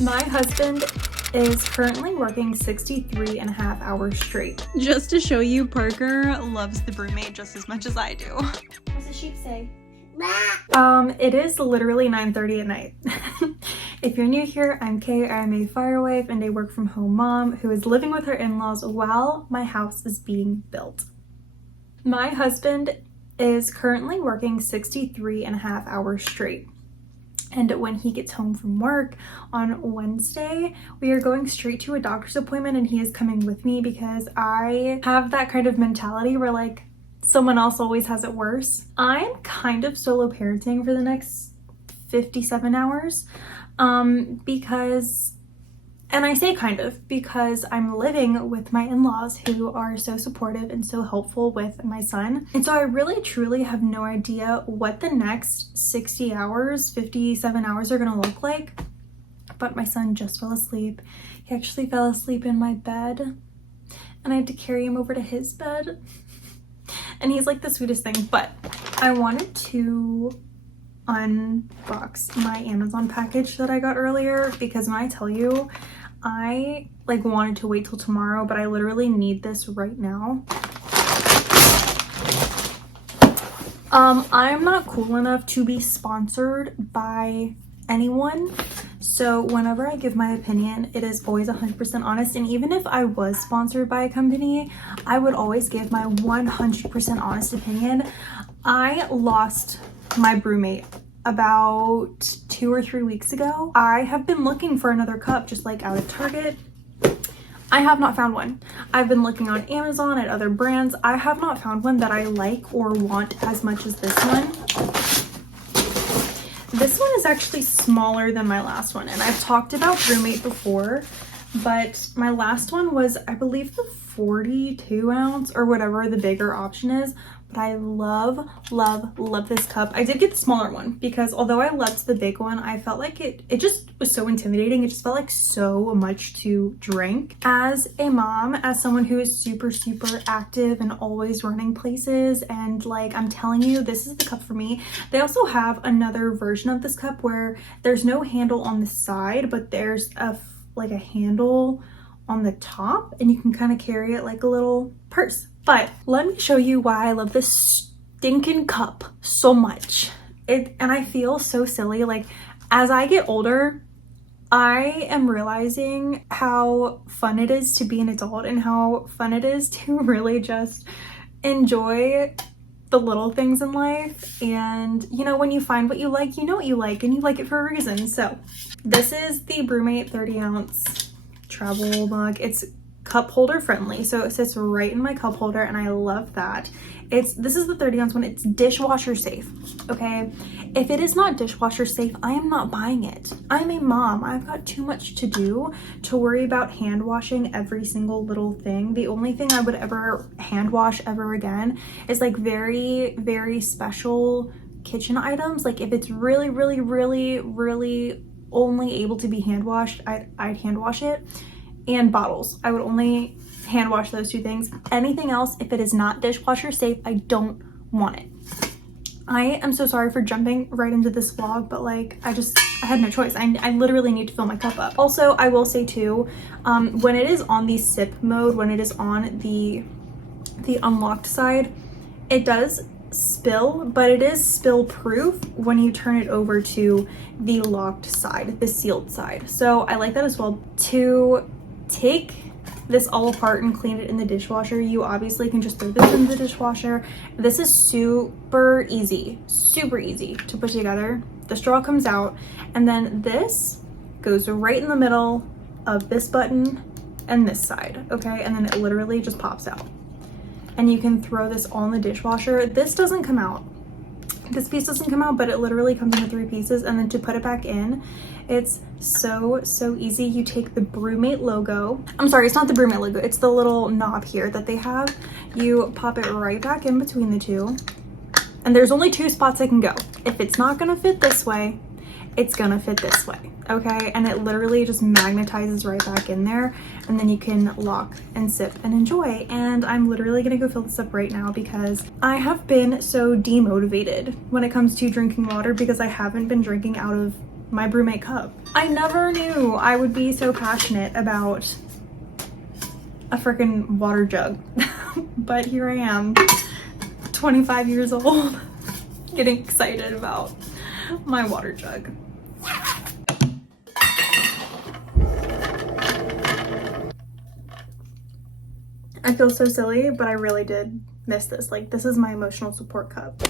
My husband is currently working 63.5 hours straight. Just to show you, Parker loves the BruMate just as much as I do. What's the sheep say? It is literally 9:30 at night. If you're new here, I'm Kay. I'm a fire wife and a work from home mom who is living with her in-laws while my house is being built. My husband is currently working 63.5 hours straight. And when he gets home from work on Wednesday, we are going straight to a doctor's appointment, and he is coming with me because I have that kind of mentality where like someone else always has it worse. I'm kind of solo parenting for the next 57 hours and I say kind of because I'm living with my in-laws who are so supportive and so helpful with my son. And so I really truly have no idea what the next 60 hours, 57 hours are gonna look like. But my son just fell asleep. He actually fell asleep in my bed and I had to carry him over to his bed. And he's like the sweetest thing. But I wanted to unbox my Amazon package that I got earlier because when I tell you, I like wanted to wait till tomorrow, but I literally need this right now. I'm not cool enough to be sponsored by anyone. So whenever I give my opinion, it is always 100% honest. And even if I was sponsored by a company, I would always give my 100% honest opinion. I lost my BruMate about 2 or 3 weeks ago. I have been looking for another cup just like out of Target. I have not found one. I've been looking on Amazon at other brands. I have not found one that I like or want as much as this one. This one is actually smaller than my last one, and I've talked about BruMate before, but my last one was, I believe, the 42 ounce or whatever the bigger option is. But I love, love, love this cup. I did get the smaller one because although I loved the big one, I felt like it just was so intimidating. It just felt like so much to drink. As a mom, as someone who is super, super active and always running places, and like I'm telling you, this is the cup for me. They also have another version of this cup where there's no handle on the side, but there's a handle on the top, and you can kind of carry it like a little purse. But let me show you why I love this stinking cup so much. And I feel so silly. Like as I get older, I am realizing how fun it is to be an adult and how fun it is to really just enjoy the little things in life. And you know, when you find what you like, you know what you like, and you like it for a reason. So this is the BruMate 30 ounce travel mug. It's cup holder friendly, so it sits right in my cup holder, and I love that. This is the 30 ounce one. It's dishwasher safe. Okay, if it is not dishwasher safe, I am not buying it. I'm a mom. I've got too much to do to worry about hand washing every single little thing. The only thing I would ever hand wash ever again is like very, very special kitchen items. Like if it's really, really, really, really only able to be hand washed, I'd hand wash it. And bottles, I would only hand wash those two things. Anything else, if it is not dishwasher safe, I don't want it. I am so sorry for jumping right into this vlog, but like I had no choice. I literally need to fill my cup up. Also, I will say too, when it is on the sip mode, when it is on the unlocked side, it does spill, but it is spill proof when you turn it over to the locked side, the sealed side. So I like that as well. To take this all apart and clean it in the dishwasher, you obviously can just throw this in the dishwasher. This is super easy to put together. The straw comes out, and then this goes right in the middle of this button and this side, okay? And then it literally just pops out. And you can throw this all in the dishwasher. This doesn't come out. This piece doesn't come out, but it literally comes into 3 pieces. And then to put it back in, it's so easy. You take the BruMate logo. I'm sorry, it's not the BruMate logo. It's the little knob here that they have. You pop it right back in between the two. And there's only 2 spots I can go. If it's not gonna fit this way, it's gonna fit this way, okay? And it literally just magnetizes right back in there, and then you can lock and sip and enjoy. And I'm literally gonna go fill this up right now because I have been so demotivated when it comes to drinking water because I haven't been drinking out of my BruMate cup. I never knew I would be so passionate about a freaking water jug, but here I am, 25 years old, getting excited about my water jug. I feel so silly, but I really did miss this. Like, this is my emotional support cup.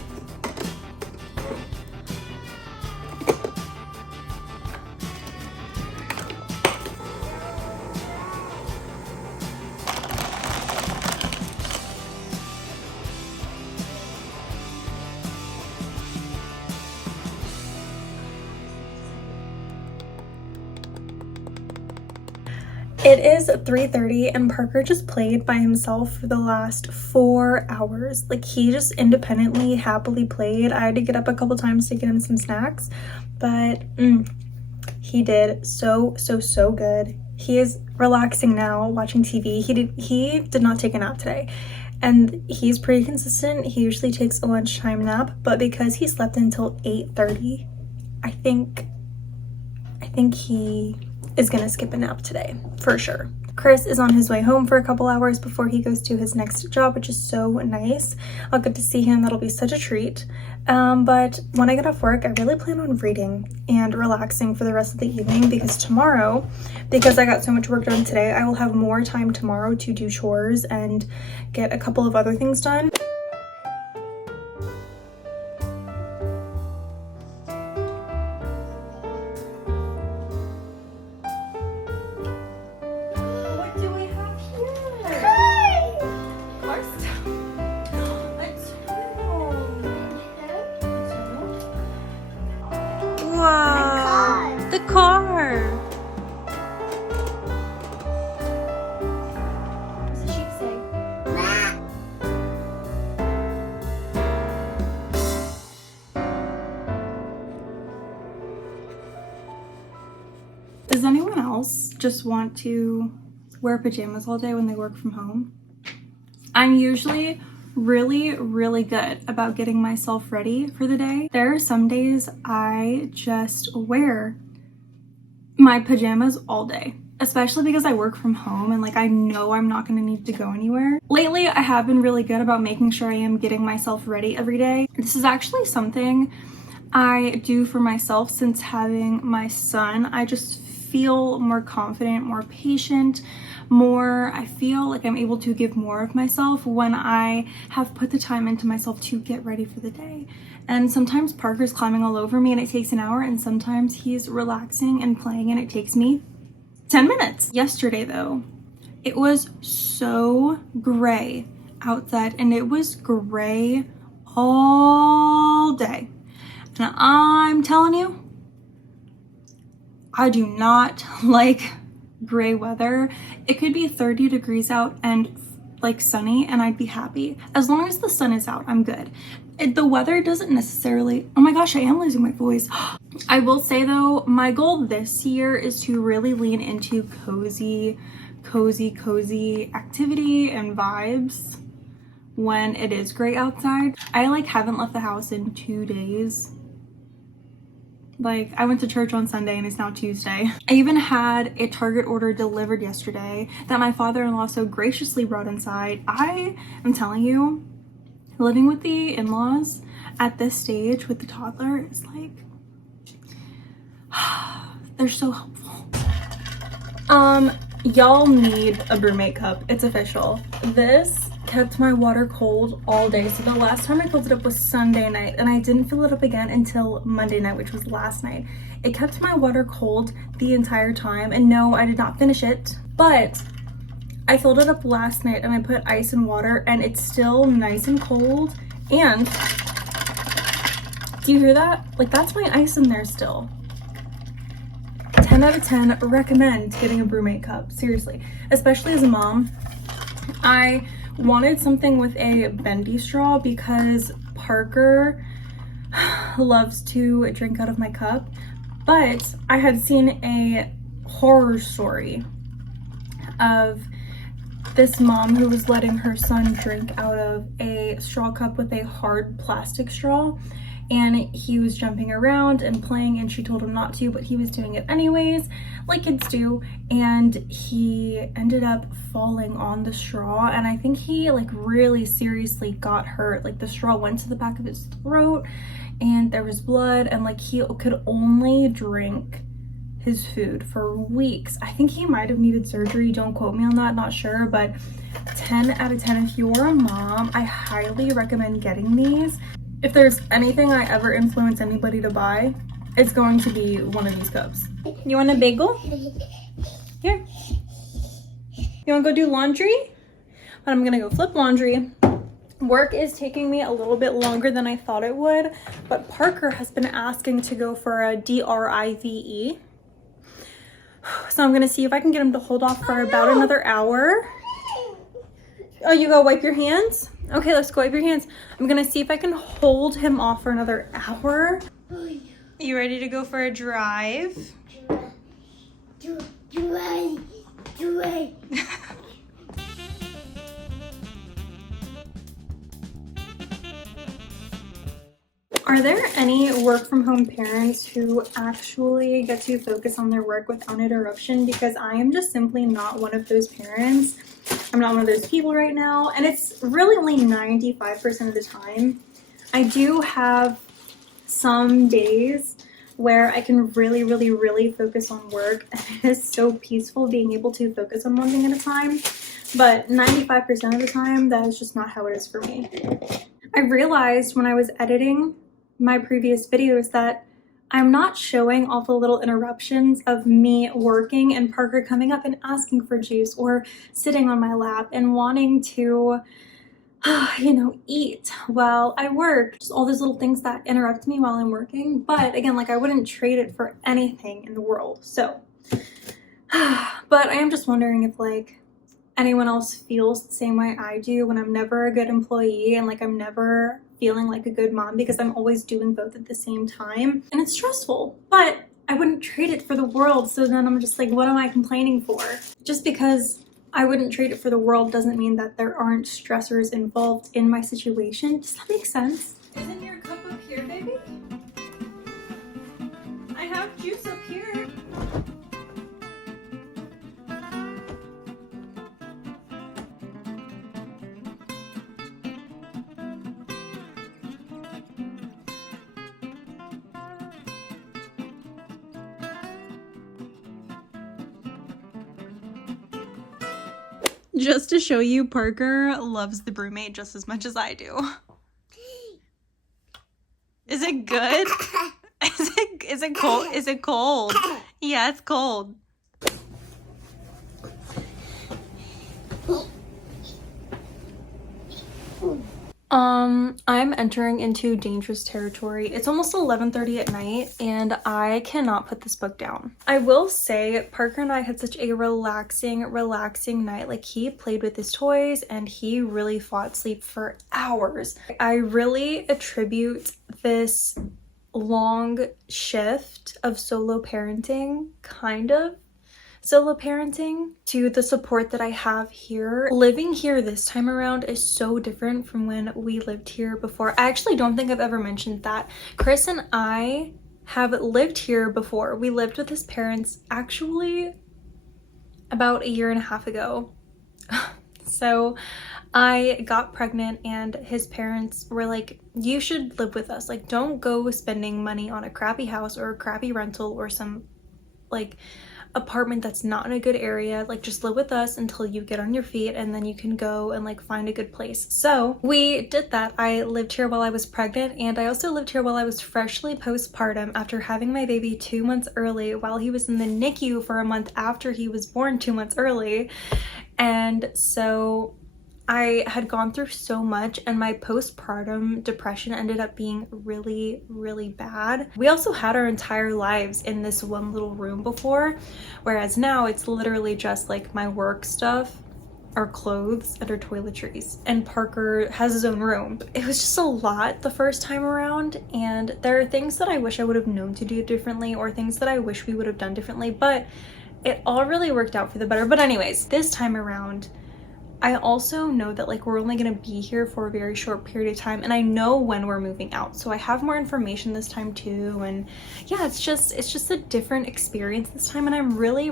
It is 3:30 and Parker just played by himself for the last 4 hours. Like, he just independently, happily played. I had to get up a couple times to get him some snacks, but he did so good. He is relaxing now, watching TV. He did not take a nap today, and he's pretty consistent. He usually takes a lunchtime nap, but because he slept until 8:30, I think he is gonna skip a nap today for sure. Chris is on his way home for a couple hours before he goes to his next job, which is so nice. I'll get to see him. That'll be such a treat. But when I get off work, I really plan on reading and relaxing for the rest of the evening, because tomorrow, because I got so much work done today, I will have more time tomorrow to do chores and get a couple of other things done. Wow, the car. What does the sheep say? Does anyone else just want to wear pajamas all day when they work from home? I'm usually really good about getting myself ready for the day. There are some days I just wear my pajamas all day, especially because I work from home and like I know I'm not going to need to go anywhere. Lately, I have been really good about making sure I am getting myself ready every day. This is actually something I do for myself since having my son. I just feel more confident, more patient, I feel like I'm able to give more of myself when I have put the time into myself to get ready for the day. And sometimes Parker's climbing all over me and it takes an hour, and sometimes he's relaxing and playing and it takes me 10 minutes. Yesterday though, it was so gray outside, and it was gray all day. And I'm telling you, I do not like gray weather. It could be 30 degrees out and like sunny and I'd be happy. As long as the sun is out, I'm good. The weather doesn't necessarily, oh my gosh, I am losing my voice. I will say though, my goal this year is to really lean into cozy activity and vibes when it is gray outside. I like haven't left the house in 2 days. Like, I went to church on Sunday and it's now Tuesday. I even had a Target order delivered yesterday that my father-in-law so graciously brought inside. I am telling you, living with the in-laws at this stage with the toddler is like, they're so helpful. Y'all need a BruMate cup. It's official. This kept my water cold all day. So the last time I filled it up was Sunday night, and I didn't fill it up again until Monday night, which was last night. It kept my water cold the entire time, and no, I did not finish it, but I filled it up last night and I put ice and water and it's still nice and cold. And do you hear that? Like, that's my ice in there still. 10 out of 10 recommend getting a BruMate cup, seriously, especially as a mom. I wanted something with a bendy straw because Parker loves to drink out of my cup, but I had seen a horror story of this mom who was letting her son drink out of a straw cup with a hard plastic straw, and he was jumping around and playing, and she told him not to, but he was doing it anyways, like kids do, and he ended up falling on the straw, and I think he like really seriously got hurt. Like the straw went to the back of his throat and there was blood, and like he could only drink his food for weeks. I think he might have needed surgery, don't quote me on that, not sure, but 10 out of 10 if you're a mom, I highly recommend getting these. If there's anything I ever influence anybody to buy, it's going to be one of these cups. You want a bagel? Here. You want to go do laundry? But I'm gonna go flip laundry. Work is taking me a little bit longer than I thought it would, but Parker has been asking to go for a DRIVE. So I'm gonna see if I can get him to hold off for about another hour. Oh, you go wipe your hands? Okay, let's go wipe your hands. I'm gonna see if I can hold him off for another hour. You ready to go for a drive? Are there any work from home parents who actually get to focus on their work without interruption? Because I am just simply not one of those parents. I'm not one of those people right now, and it's really only 95% of the time. I do have some days where I can really focus on work, and it is so peaceful being able to focus on one thing at a time, but 95% of the time, that is just not how it is for me. I realized when I was editing my previous videos that I'm not showing all the little interruptions of me working and Parker coming up and asking for juice or sitting on my lap and wanting to, eat while I work. Just all those little things that interrupt me while I'm working. But again, like I wouldn't trade it for anything in the world. So, but I am just wondering if like anyone else feels the same way I do when I'm never a good employee and like I'm never feeling like a good mom because I'm always doing both at the same time, and it's stressful, but I wouldn't trade it for the world. So then I'm just like, what am I complaining for? Just because I wouldn't trade it for the world doesn't mean that there aren't stressors involved in my situation. Does that make sense? Isn't your cup up here, baby? I have juice up here. Just to show you, Parker loves the BruMate just as much as I do. Is it good? Is it cold? Is it cold? Yeah, it's cold. I'm entering into dangerous territory. It's almost 11:30 at night and I cannot put this book down. I will say Parker and I had such a relaxing night. Like he played with his toys and he really fought sleep for hours. I really attribute this long shift of solo parenting, to the support that I have here. Living here this time around is so different from when we lived here before. I actually don't think I've ever mentioned that. Chris and I have lived here before. We lived with his parents actually about 1.5 years ago. So I got pregnant and his parents were like, you should live with us. Like, don't go spending money on a crappy house or a crappy rental or some like apartment that's not in a good area. Like, just live with us until you get on your feet and then you can go and like find a good place. So we did that. I lived here while I was pregnant, and I also lived here while I was freshly postpartum after having my baby 2 months early, while he was in the NICU for a month after he was born 2 months early. And so I had gone through so much, and my postpartum depression ended up being really bad. We also had our entire lives in this one little room before, whereas now it's literally just like my work stuff, our clothes, and our toiletries. And Parker has his own room. It was just a lot the first time around, and there are things that I wish I would have known to do differently, or things that I wish we would have done differently, but it all really worked out for the better. But anyways, this time around, I also know that like we're only going to be here for a very short period of time, and I know when we're moving out, so I have more information this time too. And yeah, it's just a different experience this time, and I'm really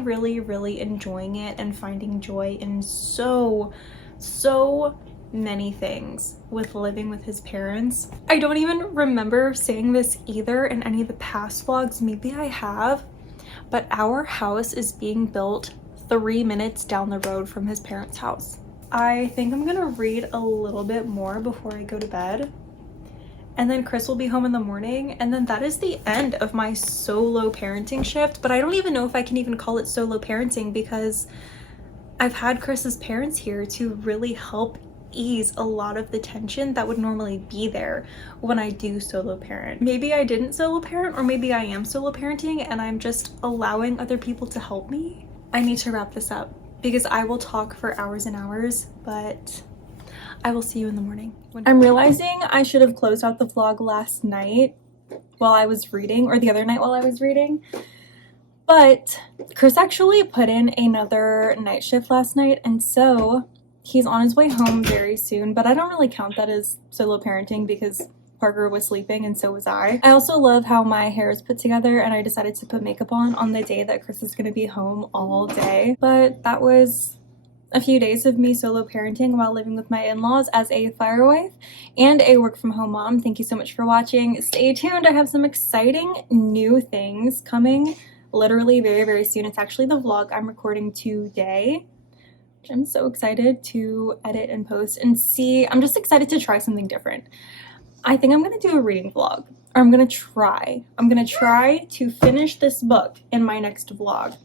enjoying it and finding joy in so many things with living with his parents. I don't even remember saying this either in any of the past vlogs. Maybe I have, but our house is being built 3 minutes down the road from his parents' house. I think I'm gonna read a little bit more before I go to bed, and then Chris will be home in the morning, and then that is the end of my solo parenting shift. But I don't even know if I can even call it solo parenting, because I've had Chris's parents here to really help ease a lot of the tension that would normally be there when I do solo parent. Maybe I didn't solo parent, or maybe I am solo parenting and I'm just allowing other people to help me. I need to wrap this up because I will talk for hours and hours, but I will see you in the morning. I'm realizing I should have closed out the vlog last night while I was reading, or the other night while I was reading, but Chris actually put in another night shift last night, and so he's on his way home very soon. But I don't really count that as solo parenting because Parker was sleeping and so was I. I also love how my hair is put together, and I decided to put makeup on the day that Chris is going to be home all day. But that was a few days of me solo parenting while living with my in-laws as a fire wife and a work from home mom. Thank you so much for watching. Stay tuned. I have some exciting new things coming literally very soon. It's actually the vlog I'm recording today, which I'm so excited to edit and post and see. I'm just excited to try something different. I think I'm gonna do a reading vlog, or I'm gonna try to finish this book in my next vlog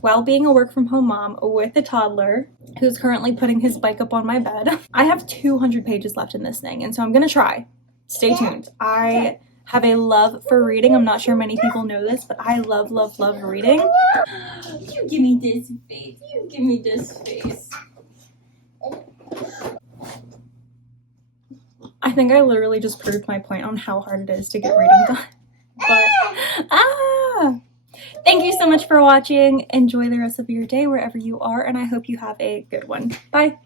while being a work from home mom with a toddler who's currently putting his bike up on my bed. I have 200 pages left in this thing, and so I'm gonna try. Stay tuned. I have a love for reading. I'm not sure many people know this, but I love reading. You give me this face. You give me this face. I think I literally just proved my point on how hard it is to get reading done. But, thank you so much for watching. Enjoy the rest of your day wherever you are, and I hope you have a good one. Bye.